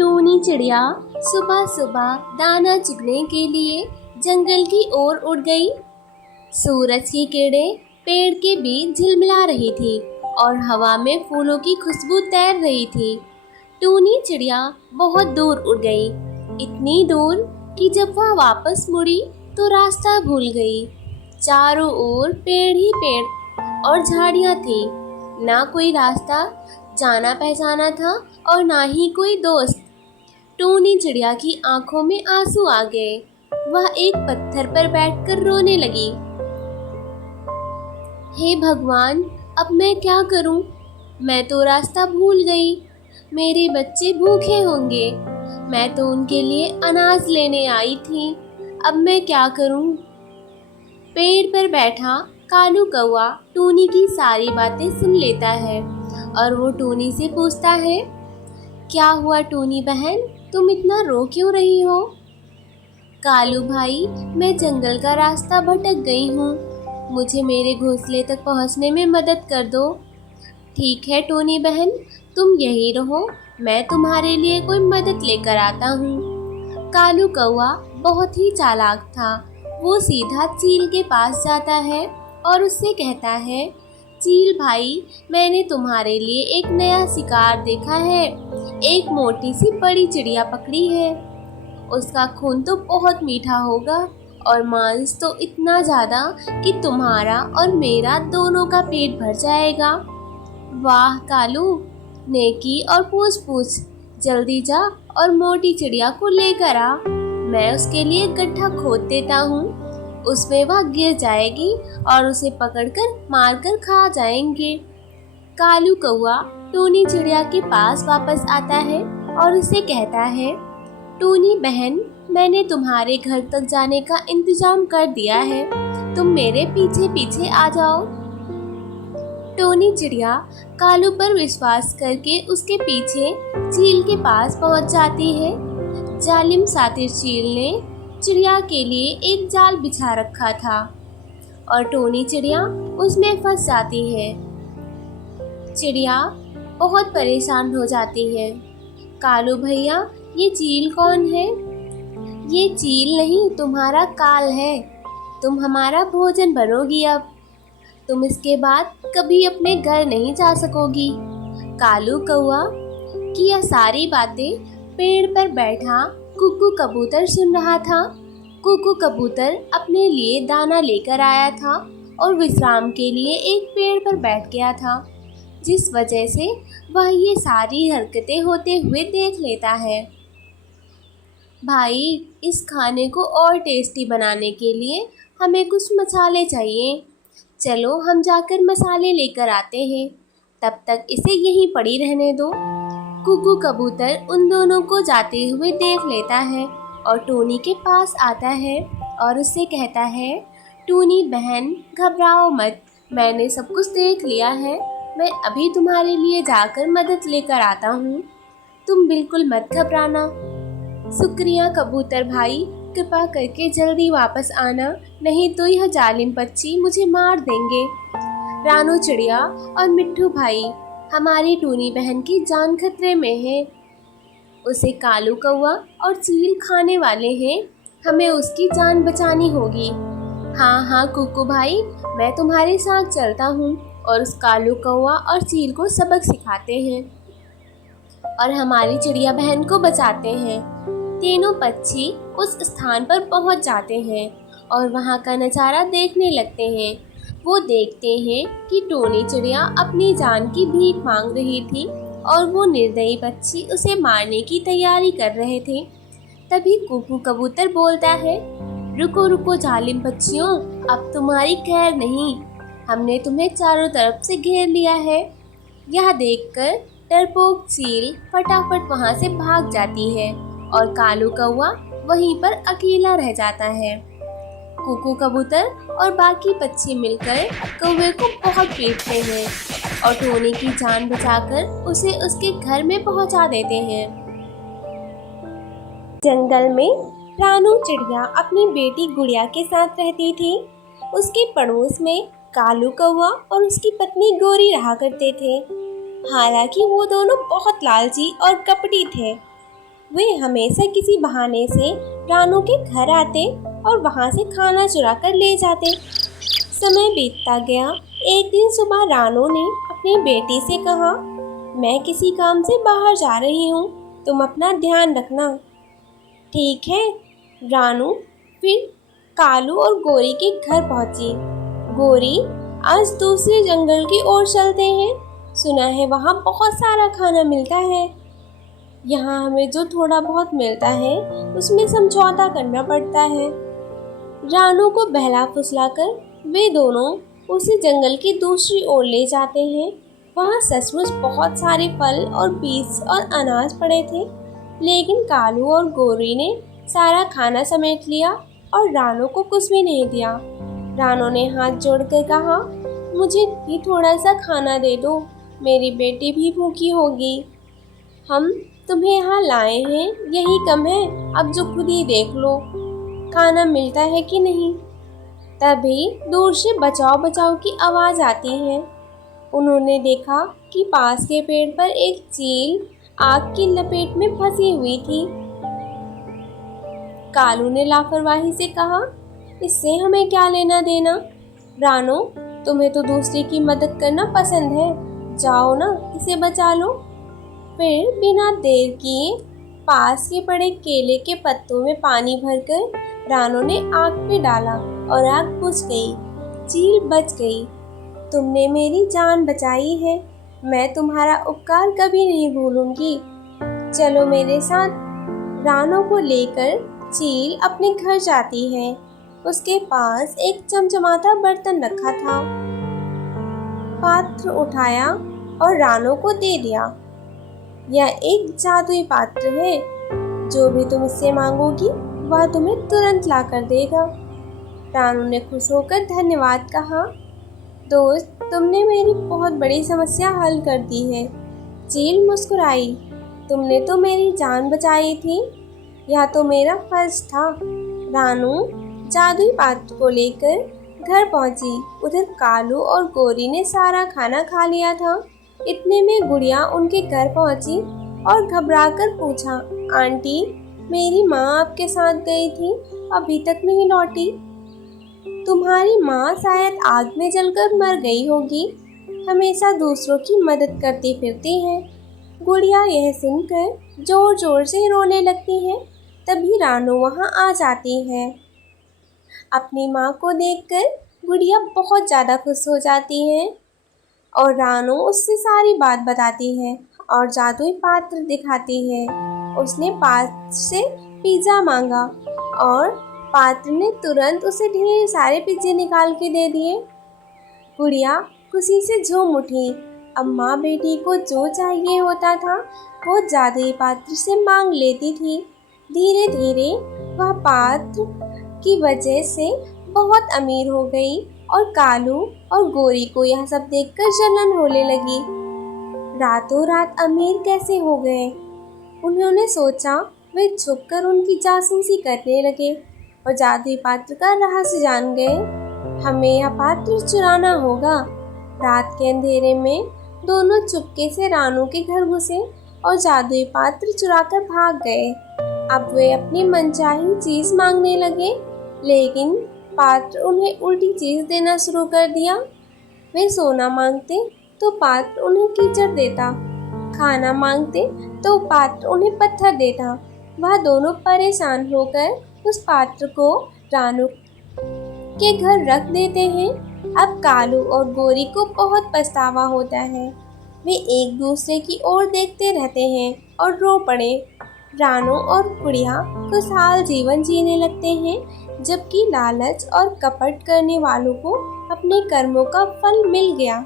टूनी चिड़िया सुबह सुबह दाना चुगने के लिए जंगल की ओर उड़ गई। सूरज की किरणें पेड़ के बीच झिलमिला रही थी और हवा में फूलों की खुशबू तैर रही थी। टूनी चिड़िया बहुत दूर उड़ गई, इतनी दूर कि जब वह वापस मुड़ी तो रास्ता भूल गई। चारों ओर पेड़ ही पेड़ और झाड़ियाँ थी, ना कोई रास्ता जाना पहचाना था और ना ही कोई दोस्त। टूनी चिड़िया की आंखों में आंसू आ गए। वह एक पत्थर पर बैठकर रोने लगी। हे भगवान, अब मैं क्या करूं? मैं तो रास्ता भूल गई। मेरे बच्चे भूखे होंगे। मैं तो उनके लिए अनाज लेने आई थी। अब मैं क्या करूं? पेड़ पर बैठा कालू कौआ टूनी की सारी बातें सुन लेता है और वो टूनी से पूछता है, क्या हुआ टूनी बहन, तुम इतना रो क्यों रही हो? कालू भाई, मैं जंगल का रास्ता भटक गई हूँ। मुझे मेरे घोंसले तक पहुँचने में मदद कर दो। ठीक है टूनी बहन, तुम यहीं रहो, मैं तुम्हारे लिए कोई मदद लेकर आता हूँ। कालू कौआ बहुत ही चालाक था। वो सीधा चील के पास जाता है और उससे कहता है, चील भाई, मैंने तुम्हारे लिए एक नया शिकार देखा है। एक मोटी सी बड़ी चिड़िया पकड़ी है। उसका खून तो बहुत मीठा होगा और मांस तो इतना ज़्यादा कि तुम्हारा और मेरा दोनों का पेट भर जाएगा। वाह कालू, नेकी और पूछ पूछ, जल्दी जा और मोटी चिड़िया को लेकर आ। मैं उसके लिए गड्ढा खोद देता हूँ। उसमें वह गिर जाएगी और उसे पकड़कर मारकर खा जाएंगे। कालू कौआ टूनी चिड़िया के पास वापस आता है और उसे कहता है, टूनी बहन, मैंने तुम्हारे घर तक जाने का इंतजाम कर दिया है। तुम मेरे पीछे पीछे आ जाओ। टूनी चिड़िया कालू पर विश्वास करके उसके पीछे चील के पास पहुंच जाती है। जालिम सातिर चील ने चिड़िया के लिए एक जाल बिछा रखा था और टूनी चिड़िया उसमें फंस जाती है। चिड़िया बहुत परेशान हो जाती है। कालू भैया, ये चील कौन है? ये चील नहीं, तुम्हारा काल है। तुम हमारा भोजन बनोगी। अब तुम इसके बाद कभी अपने घर नहीं जा सकोगी। कालू कौआ की यह सारी बातें पेड़ पर बैठा कुक्कू कबूतर सुन रहा था। कुक्कू कबूतर अपने लिए दाना लेकर आया था और विश्राम के लिए एक पेड़ पर बैठ गया था, जिस वजह से वह ये सारी हरकतें होते हुए देख लेता है। भाई, इस खाने को और टेस्टी बनाने के लिए हमें कुछ मसाले चाहिए। चलो हम जाकर मसाले लेकर आते हैं, तब तक इसे यहीं पड़ी रहने दो। कुक्कू कबूतर उन दोनों को जाते हुए देख लेता है और टूनी के पास आता है और उससे कहता है, टूनी बहन, घबराओ मत, मैंने सब कुछ देख लिया है। मैं अभी तुम्हारे लिए जाकर मदद लेकर आता हूँ। तुम बिल्कुल मत घबराना। शुक्रिया कबूतर भाई, कृपा करके जल्दी वापस आना, नहीं तो यह जालिम पक्षी मुझे मार देंगे। रानू चिड़िया और मिट्ठू भाई, हमारी टूनी बहन की जान खतरे में है। उसे कालू कौआ और चील खाने वाले हैं। हमें उसकी जान बचानी होगी। हाँ हाँ कुक्कू भाई, मैं तुम्हारे साथ चलता हूँ और उस कालू कौआ और चील को सबक सिखाते हैं और हमारी चिड़िया बहन को बचाते हैं। तीनों पक्षी उस स्थान पर पहुँच जाते हैं और वहाँ का नज़ारा देखने लगते हैं। वो देखते हैं कि टूनी चिड़िया अपनी जान की भीख मांग रही थी और वो निर्दयी पक्षी उसे मारने की तैयारी कर रहे थे। तभी कुक्कू कबूतर बोलता है, रुको रुको जालिम पक्षियों, अब तुम्हारी खैर नहीं। हमने तुम्हें चारों तरफ से घेर लिया है। यह देखकर डरपोक चील फटाफट वहाँ से भाग जाती है और कालू कौआ वहीं पर अकेला रह जाता है। कुक्कू कबूतर और बाकी पक्षी मिलकर कौवे को बहुत पीटते हैं और टूनी की जान बचाकर उसे उसके घर में पहुंचा देते हैं। जंगल में रानू चिड़िया अपनी बेटी गुड़िया के साथ रहती थी। उसके पड़ोस में कालू कौवा और उसकी पत्नी गोरी रहा करते थे। हालांकि वो दोनों बहुत लालची और कपटी थे। वे हमेशा किसी बहाने से रानू के घर आते और वहां से खाना चुरा कर ले जाते। समय बीतता गया। एक दिन सुबह रानू ने अपनी बेटी से कहा, मैं किसी काम से बाहर जा रही हूँ, तुम अपना ध्यान रखना। ठीक है, रानू फिर कालू और गोरी के घर पहुंची। गोरी, आज दूसरे जंगल की ओर चलते हैं, सुना है वहाँ बहुत सारा खाना मिलता है। यहाँ हमें जो थोड़ा बहुत मिलता है उसमें समझौता करना पड़ता है। रानू को बहला फुसलाकर वे दोनों उसे जंगल की दूसरी ओर ले जाते हैं। वहाँ सचमुच बहुत सारे फल और बीज और अनाज पड़े थे, लेकिन कालू और गोरी ने सारा खाना समेट लिया और रानू को कुछ भी नहीं दिया। रानू ने हाथ जोड़कर कहा, मुझे भी थोड़ा सा खाना दे दो, मेरी बेटी भी भूखी होगी। हम तुम्हें यहाँ लाए हैं, यही कम है, अब जो खुद ही देख लो खाना मिलता है कि नहीं। तभी दूर से बचाओ बचाओ की आवाज़ आती है। उन्होंने देखा कि पास के पेड़ पर एक चील आग की लपेट में फंसी हुई थी। कालू ने लापरवाही से कहा, इससे हमें क्या लेना देना। रानू, तुम्हें तो दूसरे की मदद करना पसंद है, जाओ ना इसे बचा लो। फिर बिना देर किए पास के पड़े केले के पत्तों में पानी भरकर रानू ने आग पे डाला और आग बुझ गई। चील बच गई। तुमने मेरी जान बचाई है, मैं तुम्हारा उपकार कभी नहीं भूलूंगी। चलो मेरे साथ। रानू को लेकर चील अपने घर जाती है। उसके पास एक चमचमाता बर्तन रखा था। पात्र उठाया और रानू को दे दिया। यह एक जादुई पात्र है, जो भी तुम इससे मांगोगी वह तुम्हें तुरंत ला कर देगा। रानू ने खुश होकर धन्यवाद कहा। दोस्त, तुमने मेरी बहुत बड़ी समस्या हल कर दी है। चील मुस्कुराई। तुमने तो मेरी जान बचाई थी, यह तो मेरा फर्ज था। रानू जादुई पात्र को लेकर घर पहुंची। उधर कालू और गोरी ने सारा खाना खा लिया था। इतने में गुड़िया उनके घर पहुंची और घबराकर पूछा, आंटी, मेरी माँ आपके साथ गई थी, अभी तक नहीं लौटी। तुम्हारी माँ शायद आग में जलकर मर गई होगी, हमेशा दूसरों की मदद करती फिरती है। गुड़िया यह सुनकर जोर जोर से रोने लगती है। तभी रानू वहाँ आ जाती है। अपनी माँ को देखकर गुड़िया बहुत ज़्यादा खुश हो जाती है और रानू उससे सारी बात बताती है और जादुई पात्र दिखाती है। उसने पात्र से पिज़्ज़ा मांगा और पात्र ने तुरंत उसे ढेर सारे पिज़्ज़े निकाल के दे दिए। गुड़िया खुशी से झूम उठी। अब माँ बेटी को जो चाहिए होता था वो जादुई पात्र से मांग लेती थी। धीरे धीरे वह पात्र की वजह से बहुत अमीर हो गई और कालू और गोरी को यह सब देखकर जलन होने लगी। रातों रात अमीर कैसे हो गए? उन्होंने सोचा। वे छुपकर उनकी जासूसी करने लगे और जादुई पात्र का रहस्य जान गए। हमें यह पात्र चुराना होगा। रात के अंधेरे में दोनों चुपके से रानू के घर घुसे और जादुई पात्र चुराकर भाग गए। अब वे अपनी मनचाही चीज मांगने लगे, लेकिन पात्र उन्हें उल्टी चीज देना शुरू कर दिया। वे सोना मांगते तो पात्र उन्हें कीचड़ देता, खाना मांगते तो पात्र उन्हें पत्थर देता। वह दोनों परेशान होकर उस पात्र को रानू के घर रख देते हैं। अब कालू और गोरी को बहुत पछतावा होता है। वे एक दूसरे की ओर देखते रहते हैं और रो पड़े। रानू और गुड़िया खुशहाल जीवन जीने लगते हैं, जबकि लालच और कपट करने वालों को अपने कर्मों का फल मिल गया।